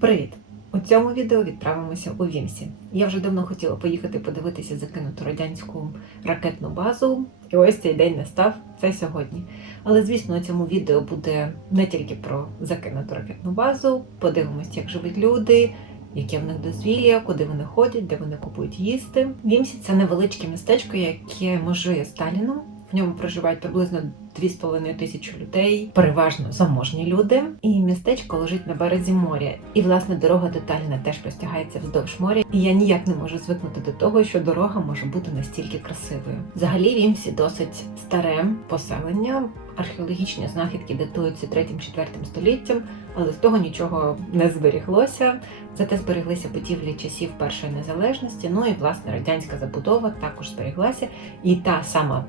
Привіт! У цьому відео відправимося у Вімсі. Я вже давно хотіла поїхати подивитися закинуту радянську ракетну базу, і ось цей день настав це сьогодні. Але звісно, у цьому відео буде не тільки про закинуту ракетну базу. Подивимось, як живуть люди, яке в них дозвілля, куди вони ходять, де вони купують їсти. Вімсі це невеличке містечко, яке межує Сталіном. В ньому проживають приблизно 2,5 тисячі людей, переважно заможні люди. І містечко лежить на березі моря. І власне дорога детальна теж простягається вздовж моря. І я ніяк не можу звикнути до того, що дорога може бути настільки красивою. Взагалі Вімсі досить старе поселення. Археологічні знахідки датуються 3-4 століттям, але з того нічого не зберіглося. Зате збереглися будівлі часів першої незалежності. Ну і власне радянська забудова також зберіглася. І та сама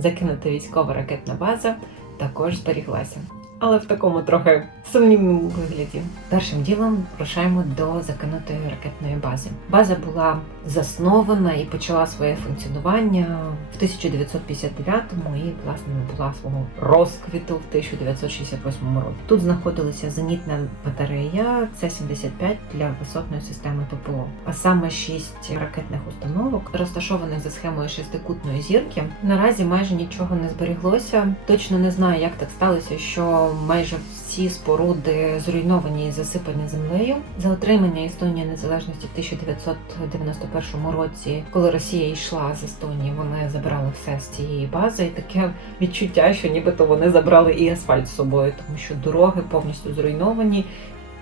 закинута військова ракетна база також зберіглася. Але в такому трохи сумнівному вигляді. Першим ділом рушаємо до закинутої ракетної бази. База була заснована і почала своє функціонування в 1959-му і власне набула свого розквіту в 1968 році. Тут знаходилася зенітна батарея С-75 для висотної системи ППО, а саме шість ракетних установок, розташованих за схемою шестикутної зірки. Наразі майже нічого не зберіглося. Точно не знаю, як так сталося, що майже всі споруди зруйновані і засипані землею. За отримання Естонії незалежності в 1991 році, коли Росія йшла з Естонії, вони забрали все з цієї бази, і таке відчуття, що нібито вони забрали і асфальт з собою, тому що дороги повністю зруйновані.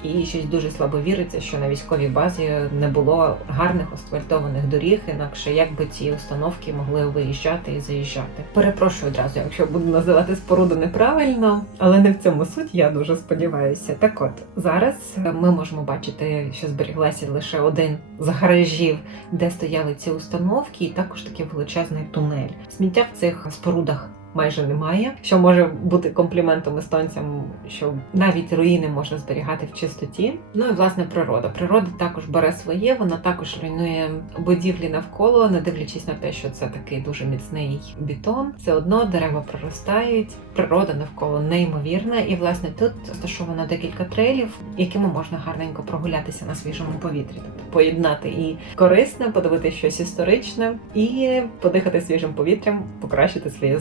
І щось дуже слабо віриться, що на військовій базі не було гарних асфальтованих доріг, інакше як би ці установки могли виїжджати і заїжджати. Перепрошую одразу, якщо буду називати споруду неправильно, але не в цьому суть. Я дуже сподіваюся. Так от зараз ми можемо бачити, що зберіглася лише один з гаражів, де стояли ці установки, і також такий величезний тунель. Сміття в цих спорудах майже немає, що може бути компліментом естонцям, що навіть руїни можна зберігати в чистоті. Ну і власне природа. Природа також бере своє, вона також руйнує будівлі навколо, не дивлячись на те, що це такий дуже міцний бетон. Все одно дерева проростають, природа навколо неймовірна, і власне тут розташовано декілька трейлів, якими можна гарненько прогулятися на свіжому повітрі, тобто поєднати і корисне, подивитися щось історичне, і подихати свіжим повітрям, покращити своє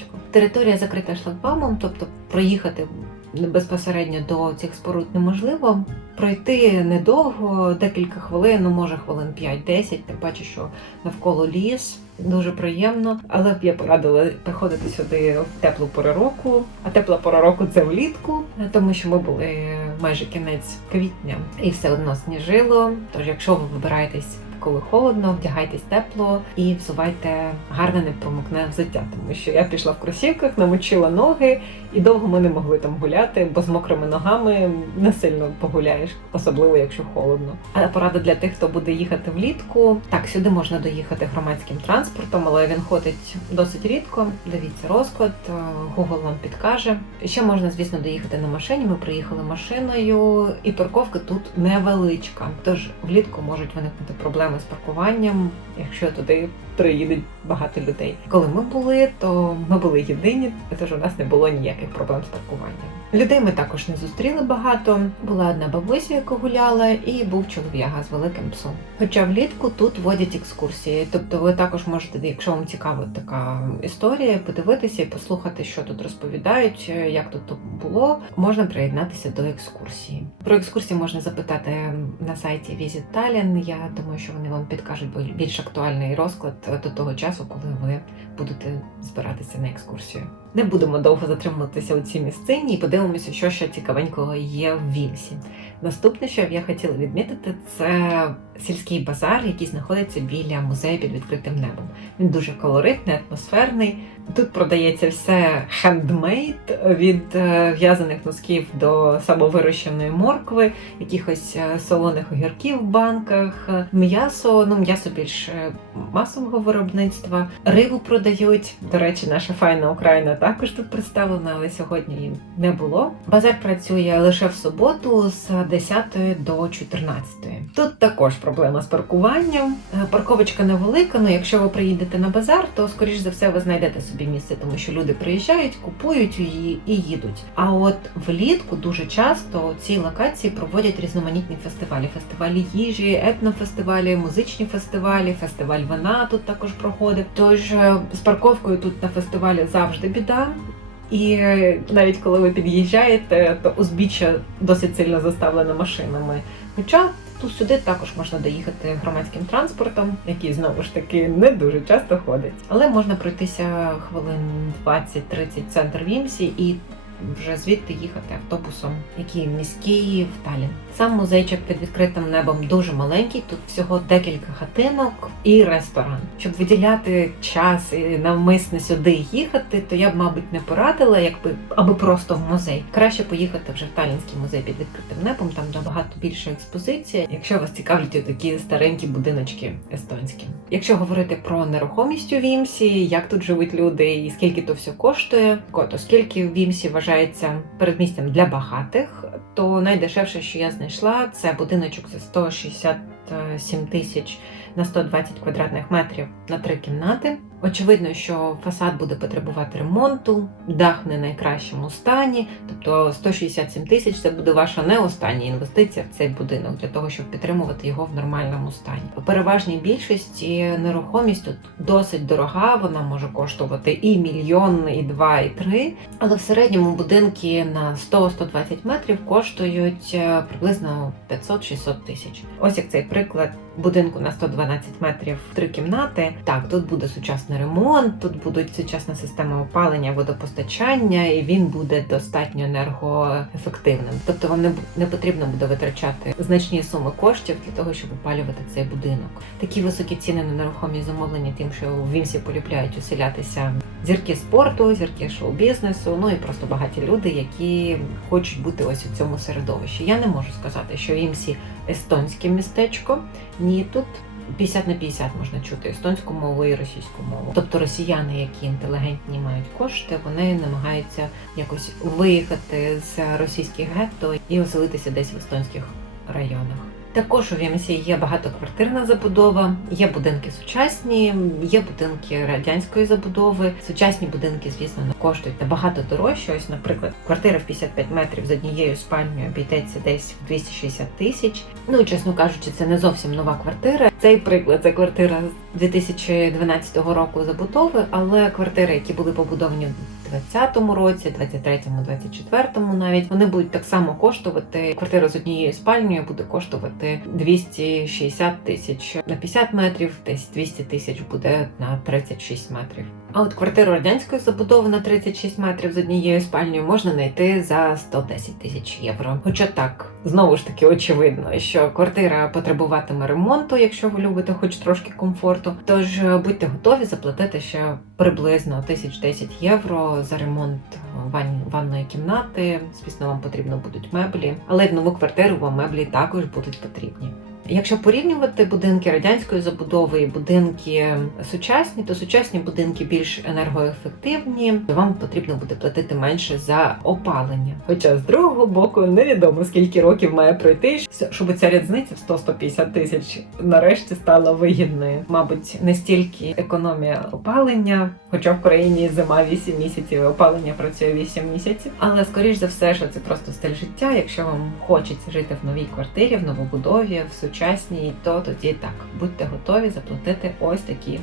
здоров'ячко. Територія закрита шлагбаумом, тобто проїхати безпосередньо до цих споруд неможливо. Пройти недовго, декілька хвилин, ну може хвилин 5-10, тим паче, що навколо ліс. Дуже приємно, але б я порадила приходити сюди в теплу пору року. А тепла пора року це влітку, тому що ми були майже кінець квітня і все одно сніжило. Тож, якщо ви вибираєтесь коли холодно, вдягайтесь тепло і взувайте гарне непромокне взуття, тому що я пішла в кросівках, намочила ноги, і довго ми не могли там гуляти, бо з мокрими ногами не сильно погуляєш, особливо якщо холодно. А порада для тих, хто буде їхати влітку. Так, сюди можна доїхати громадським транспортом, але він ходить досить рідко. Дивіться розклад, е, Google вам підкаже. Ще можна, звісно, доїхати на машині. Ми приїхали машиною, і парковка тут невеличка. Тож влітку можуть виникнути проблеми з паркуванням, якщо туди приїдуть багато людей. Коли ми були, то ми були єдині, тож у нас не було ніяких проблем з паркуванням. Людей ми також не зустріли багато. Була одна бабуся, яка гуляла, і був чолов'яга з великим псом. Хоча влітку тут водять екскурсії, тобто ви також можете, якщо вам цікава така історія, подивитися і послухати, що тут розповідають, як тут було. Можна приєднатися до екскурсії. Про екскурсії можна запитати на сайті Visit Tallinn. Я думаю, що вони вам підкажуть більш актуальний розклад до того часу, коли ви будете збиратися на екскурсію. Не будемо довго затримуватися у цій місцині і подивимося, що ще цікавенького є в Вільсі. Наступне, що я хотіла відмітити, це сільський базар, який знаходиться біля музею під відкритим небом. Він дуже колоритний, атмосферний. Тут продається все хендмейд від е, в'язаних носків до самовирощеної моркви, якихось е, солоних огірків в банках, м'ясо, ну м'ясо більш е, масового виробництва. Рибу продають. До речі, наша файна Україна також тут представлена, але сьогодні її не було. Базар працює лише в суботу з 10 до 14. Тут також проблема з паркуванням. Е, Парковочка невелика, але якщо ви приїдете на базар, то скоріш за все ви знайдете собі місце, тому що люди приїжджають, купують її і їдуть. А от влітку дуже часто ці локації проводять різноманітні фестивалі: фестивалі їжі, етнофестивалі, музичні фестивалі, фестиваль вина тут також проходить. Тож е, з парковкою тут на фестивалі завжди біда. І е, навіть коли ви під'їжджаєте, то узбіччя досить сильно заставлено машинами. Хоча тут сюди також можна доїхати громадським транспортом, який знову ж таки не дуже часто ходить. Але можна пройтися хвилин 20-30 центр Вімсі і вже звідти їхати автобусом, який міський в Талін. Сам музейчик під відкритим небом дуже маленький. Тут всього декілька хатинок і ресторан. Щоб виділяти час і навмисне сюди їхати, то я б, мабуть, не порадила, якби аби просто в музей. Краще поїхати вже в Талінський музей під відкритим небом. Там набагато більша експозиція. Якщо вас цікавлять такі старенькі будиночки естонські. Якщо говорити про нерухомість у Вімсі, як тут живуть люди і скільки то все коштує, то скільки в Вімсі вважається передмістям для багатих, то найдешевше, що я знайшла, це будиночок за 167 тисяч на 120 квадратних метрів на три кімнати. Очевидно, що фасад буде потребувати ремонту, дах не найкращому стані. Тобто 167 тисяч це буде ваша не остання інвестиція в цей будинок для того, щоб підтримувати його в нормальному стані. У переважній більшості нерухомість тут досить дорога. Вона може коштувати і мільйон, і два, і три. Але в середньому будинки на 100-120 метрів коштують е, приблизно 500-600 тисяч. Ось як цей приклад будинку на 112 метрів три кімнати. Так, тут буде сучасний ремонт, тут будуть сучасна система опалення, водопостачання, і він буде достатньо енергоефективним. Тобто вам не, не потрібно буде витрачати значні суми коштів для того, щоб опалювати цей будинок. Такі високі ціни на нерухомі замовлення, тим, що в Вінсі полюбляють оселятися зірки спорту, зірки шоу-бізнесу, ну і просто багаті люди, які хочуть бути ось у цьому середовищі. Я не можу сказати, що Вімсі естонське містечко. Ні, тут 50 на 50 можна чути естонську мову і російську мову. Тобто росіяни, які інтелігентні мають кошти, вони намагаються якось виїхати з російських гетто і оселитися десь в естонських районах. Також у Вімсі є багатоквартирна забудова, є будинки сучасні, є будинки радянської забудови. Сучасні будинки, звісно, не коштують набагато дорожче. Ось, наприклад, квартира в 55 метрів з однією спальнею обійдеться десь в 260 тисяч. Ну, чесно кажучи, це не зовсім нова квартира. Цей приклад це квартира з 2012 року забудови, але квартири, які були побудовані 2020 році, 23-му, 24-му навіть вони будуть так само коштувати. Квартира з однією спальнею буде коштувати 260 тисяч на 50 метрів, десь 200 тисяч буде на 36 метрів. А от квартиру радянської забудови на 36 метрів з однією спальнею можна знайти за 110 тисяч євро. Хоча так, знову ж таки, очевидно, що квартира потребуватиме ремонту, якщо ви любите хоч трошки комфорту. Тож е, будьте готові заплатити ще приблизно 1010 євро за ремонт вань- ванної кімнати. Звісно, вам потрібно будуть меблі, але в нову квартиру вам меблі також будуть потрібні. Якщо порівнювати будинки радянської забудови і будинки сучасні, то сучасні будинки більш енергоефективні. Вам потрібно буде платити менше за опалення. Хоча з другого боку невідомо скільки років має пройти, щоб ця різниця в 100-150 тисяч нарешті стала вигідною. Мабуть, не стільки економія опалення, хоча в країні зима 8 місяців, і опалення працює 8 місяців. Але скоріш за все, що це просто стиль життя. Якщо вам хочеться жити в новій квартирі, в новобудові, в сучасній, то тоді так будьте готові заплатити ось такі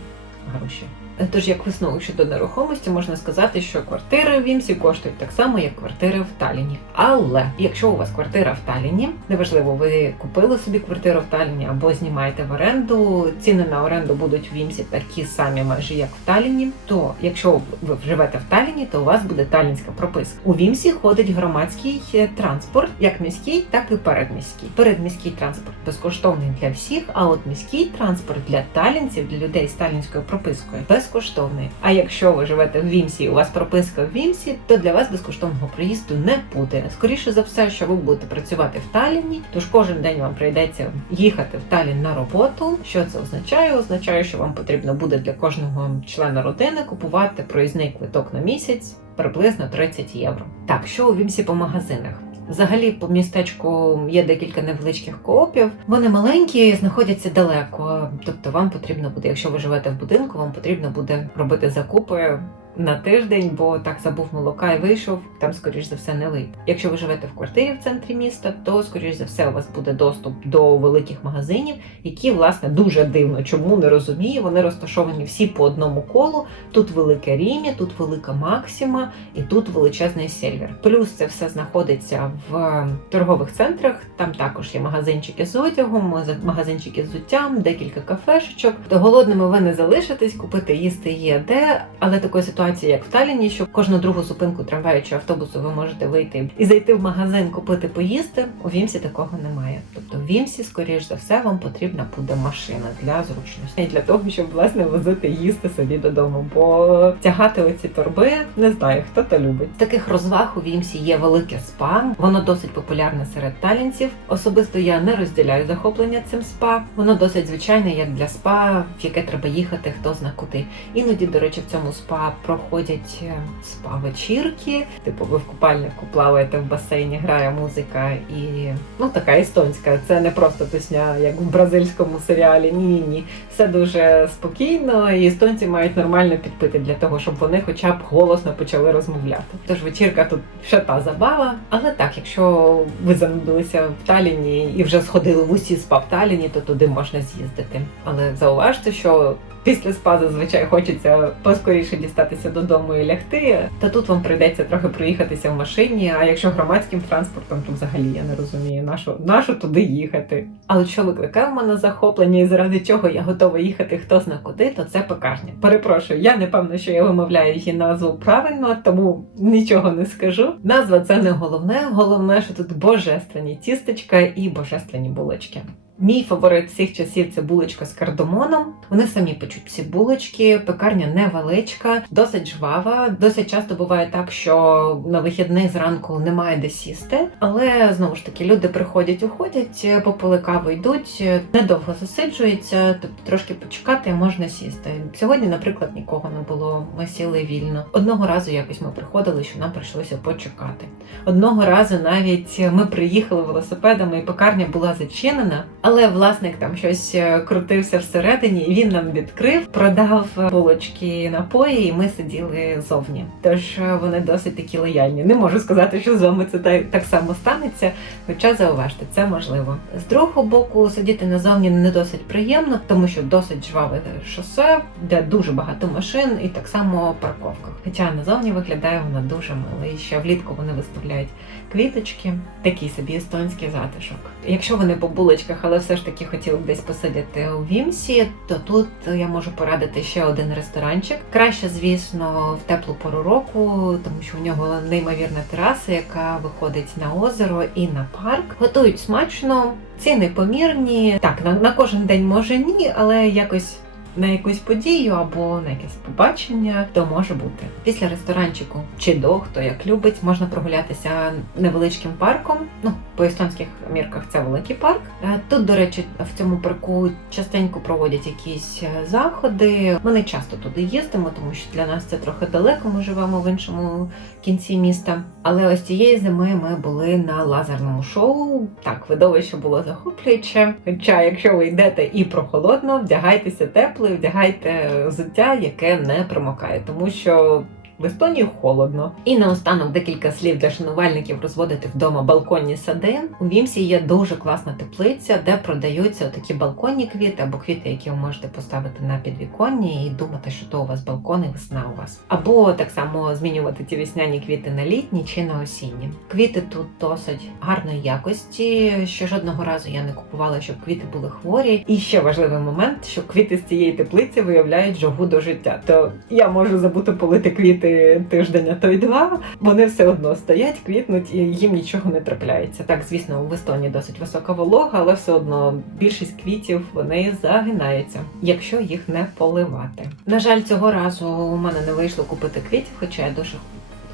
гроші. Тож, як висновок щодо нерухомості, можна сказати, що квартири в Вімсі коштують так само, як квартири в Таліні. Але якщо у вас квартира в Таліні, неважливо, ви купили собі квартиру в Таліні або знімаєте в оренду, ціни на оренду будуть в Вімсі такі самі, майже як в Таліні. То якщо ви живете в Таліні, то у вас буде талінська прописка. У Вімсі ходить громадський е, транспорт, як міський, так і передміський. Передміський транспорт безкоштовний для всіх, а от міський транспорт для талінців, для людей з талінською пропискою безкоштовний. А якщо ви живете в Вімсі, і у вас прописка в Вімсі, то для вас безкоштовного проїзду не буде. Скоріше за все, що ви будете працювати в Таліні, тож кожен день вам прийдеться їхати в Талін на роботу. Що це означає? Означає, що вам потрібно буде для кожного члена родини купувати проїзний квиток на місяць приблизно 30 євро. Так, що у Вімсі по магазинах? Взагалі, по містечку є декілька невеличких коопів. Вони маленькі, знаходяться далеко. Тобто, вам потрібно буде, якщо ви живете в будинку, вам потрібно буде робити закупи на тиждень, бо так забув молока і вийшов. Там, скоріш за все, не вийде. Якщо ви живете в квартирі в центрі міста, то скоріш за все у вас буде доступ до великих магазинів, які власне дуже дивно, чому не розумію. Вони розташовані всі по одному колу. Тут велике Рімі, тут велика Максима і тут величезний сельвер. Плюс це все знаходиться в торгових центрах. Там також є магазинчики з одягом, магазинчики з взуттям, декілька кафешечок. Голодними ви не залишитесь, купити їсти є де, але такої ситуації, як в Таліні, що кожну другу зупинку трамваю чи автобусу ви можете вийти і зайти в магазин, купити поїсти. У Вімсі такого немає. Тобто в Вімсі, скоріш за все, вам потрібна буде машина для зручності і для того, щоб власне возити їсти собі додому. Бо тягати оці торби не знаю, хто то любить. Таких розваг у Вімсі є велике спа. Воно досить популярне серед талінців. Особисто я не розділяю захоплення цим спа. Воно досить звичайне, як для спа, в яке треба їхати, хто зна куди. Іноді, до речі, в цьому спа проходять е, спа-вечірки. Типу, ви в купальнику плаваєте в басейні, грає музика і ну така естонська. Це не просто пісня, як в бразильському серіалі. Ні, ні, ні. Все дуже спокійно, і естонці мають нормально підпити для того, щоб вони хоча б голосно почали розмовляти. Тож вечірка тут ще та забава. Але так, якщо ви занудилися в Таліні і вже сходили в усі спа в Таліні, то туди можна з'їздити. Але зауважте, що після спа зазвичай хочеться поскоріше дістатися додому і лягти. Та тут вам прийдеться трохи проїхатися в машині. А якщо громадським транспортом, то взагалі я не розумію, на що, на що туди їхати. Але що викликає в мене захоплення, і заради чого я готова їхати хто зна куди, то це пекарня. Перепрошую, я не певна, що я вимовляю її назву правильно, тому нічого не скажу. Назва це не головне. Головне, що тут божественні тістечка і божественні булочки. Мій фаворит всіх часів це булочка з кардамоном. Вони самі печуть ці булочки, пекарня невеличка, досить жвава. Досить часто буває так, що на вихідних зранку немає де сісти. Але знову ж таки люди приходять, уходять, попили каву йдуть, недовго засиджуються, тобто трошки почекати можна сісти. Сьогодні, наприклад, нікого не було. Ми сіли вільно. Одного разу якось ми приходили, що нам прийшлося почекати. Одного разу навіть ми приїхали велосипедами, і пекарня була зачинена. Але власник там щось е, крутився всередині, і він нам відкрив, продав булочки напої, і ми сиділи зовні. Тож е, вони досить такі лояльні. Не можу сказати, що з вами це так само станеться, хоча зауважте, це можливо. З другого боку, сидіти назовні не досить приємно, тому що досить жваве шосе, де дуже багато машин, і так само парковка. Хоча назовні виглядає вона дуже мило. І ще влітку вони виставляють квіточки, такий собі естонський затишок. Якщо вони по булочках, але все ж таки хотіли б десь посидіти у Вімсі, то тут я можу порадити ще один ресторанчик. Краще, звісно, в теплу пору року, тому що у нього неймовірна тераса, яка виходить на озеро і на парк. Готують смачно, ціни помірні. Так, на, на кожен день може ні, але якось на якусь подію або на якесь побачення, то може бути. Після ресторанчику чи до хто як любить, можна прогулятися невеличким парком. Ну, по естонських мірках це великий парк. Е, Тут, до речі, в цьому парку частенько проводять якісь е, заходи. Ми не часто туди їздимо, тому що для нас це трохи далеко. Ми живемо в іншому кінці міста. Але ось цієї зими ми були на лазерному шоу. Так, видовище було захоплююче. Хоча, якщо ви йдете і прохолодно, вдягайтеся тепло, вдягайте взуття, яке не промокає, тому що. В Естонії холодно. І наостанок декілька слів для шанувальників розводити вдома балконні сади. У Вімсі є дуже класна теплиця, де продаються такі балконні квіти або квіти, які ви можете поставити на підвіконні і думати, що то у вас балкон і весна у вас. Або так само змінювати ті весняні квіти на літні чи на осінні. Квіти тут досить гарної якості. Ще жодного разу я не купувала, щоб квіти були хворі. І ще важливий момент, що квіти з цієї теплиці виявляють жагу до життя. То я можу забути полити квіти тиждень, а то й два. Вони все одно стоять, квітнуть і їм нічого не трапляється. Так, звісно, в Естонії досить висока волога, але все одно більшість квітів вони загинаються, якщо їх не поливати. На жаль, цього разу у мене не вийшло купити квітів, хоча я дуже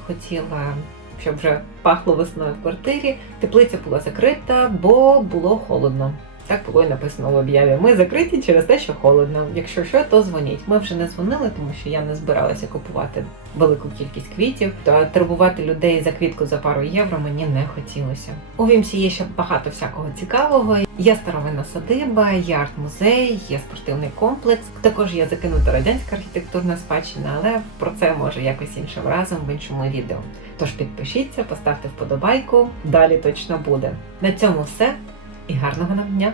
хотіла. Щоб вже пахло весною в квартирі, теплиця була закрита, бо було холодно. Так було і написано в об'яві. Ми закриті через те, що холодно. Якщо що, то дзвоніть. Ми вже не дзвонили, тому що я не збиралася купувати велику кількість квітів. Та турбувати людей за квітку за пару євро мені не хотілося. У Вімсі є ще багато всякого цікавого. Є старовинна садиба, є арт-музей, є спортивний комплекс. Також є закинута радянська архітектурна спадщина, але про це може якось іншим разом в іншому відео. Тож підпишіться, поставте вподобайку. Далі точно буде. На цьому все і гарного нам дня!